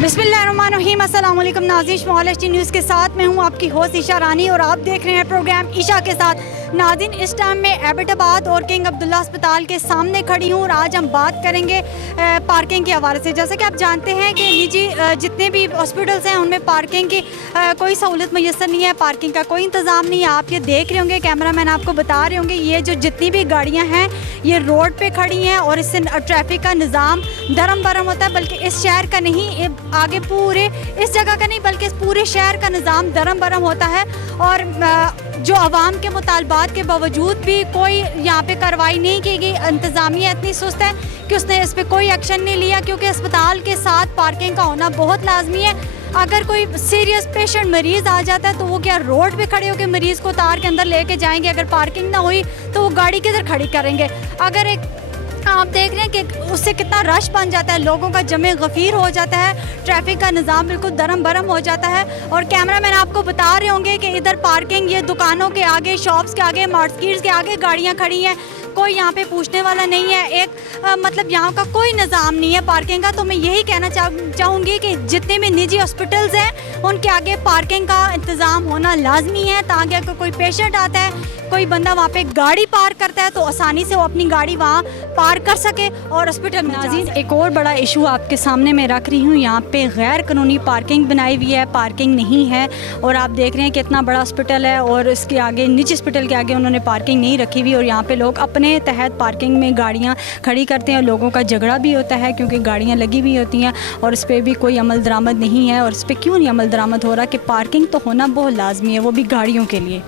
बिस्मिल्लाहिर्रहमानिर्रहीम, अस्सलाम वालेकुम नाज़रीन, स्मॉल एचडी न्यूज़ के साथ मैं हूं आपकी होस्ट ईशा रानी और आप देख रहे हैं प्रोग्राम ईशा के साथ। नाज़रीन, इस टाइम में एबटाबाद और किंग अब्दुल्ला अस्पताल के सामने खड़ी हूं और आज हम बात करेंगे पार्किंग के हवाले से। जैसे कि आप जानते हैं कि निजी जितने भी हॉस्पिटल्स हैं उनमें पार्किंग की कोई सहूलत मैसर नहीं है, पार्किंग का कोई इंतज़ाम नहीं है। आप ये देख रहे होंगे, कैमरा मैन आपको बता रहे होंगे, ये जो जितनी भी गाड़ियाँ हैं ये रोड पर खड़ी हैं और इससे ट्रैफिक का निज़ाम धर्म बरम होता है। बल्कि इस शहर का नहीं, आगे पूरे इस जगह का नहीं बल्कि पूरे शहर का निज़ाम धर्म बरम होता है। और जो आवाम के मुतालबात के बावजूद भी कोई यहाँ पे कार्रवाई नहीं की गई। इंतज़ामिया इतनी सुस्त है कि उसने इस पर कोई एक्शन नहीं लिया, क्योंकि अस्पताल के साथ पार्किंग का होना बहुत लाजमी है। अगर कोई सीरियस पेशेंट मरीज़ आ जाता है तो वो क्या रोड पे खड़े होकर मरीज़ को उतार के अंदर लेके जाएंगे? अगर पार्किंग ना हुई तो वो गाड़ी किधर खड़ी करेंगे? अगर एक आप देख रहे हैं कि उससे कितना रश बन जाता है, लोगों का जमे गफ़ीर हो जाता है, ट्रैफिक का निज़ाम बिल्कुल दरम बरम हो जाता है। और कैमरा मैन आपको बता रहे होंगे कि इधर पार्किंग, ये दुकानों के आगे, शॉप्स के आगे, मार्केट्स के आगे गाड़ियाँ खड़ी हैं, कोई यहाँ पे पूछने वाला नहीं है। एक मतलब यहाँ का कोई निज़ाम नहीं है पार्किंग का। तो मैं यही कहना चाहूँगी कि जितने भी निजी हॉस्पिटल्स हैं उनके आगे पार्किंग का इंतज़ाम होना लाजमी है, ताकि अगर कोई पेशेंट आता है, कोई बंदा वहाँ पे गाड़ी पार्क करता है तो आसानी से वो अपनी गाड़ी वहाँ पार्क कर सके और हॉस्पिटल में नाज़रीन एक और बड़ा इशू आपके सामने मैं रख रही हूँ। यहाँ पे गैर कानूनी पार्किंग बनाई हुई है, पार्किंग नहीं है। और आप देख रहे हैं कि इतना बड़ा हॉस्पिटल है और इसके आगे, निजी हॉस्पिटल के आगे उन्होंने पार्किंग नहीं रखी हुई और यहाँ पे लोग अपने तहत पार्किंग में गाड़ियाँ खड़ी करते हैं। लोगों का झगड़ा भी होता है क्योंकि गाड़ियाँ लगी हुई होती हैं और इस पर भी कोई अमल दरामद नहीं है। और इस पर क्यों नहीं अमल दरामद हो रहा कि पार्किंग तो होना बहुत लाजमी है, वो भी गाड़ियों के लिए।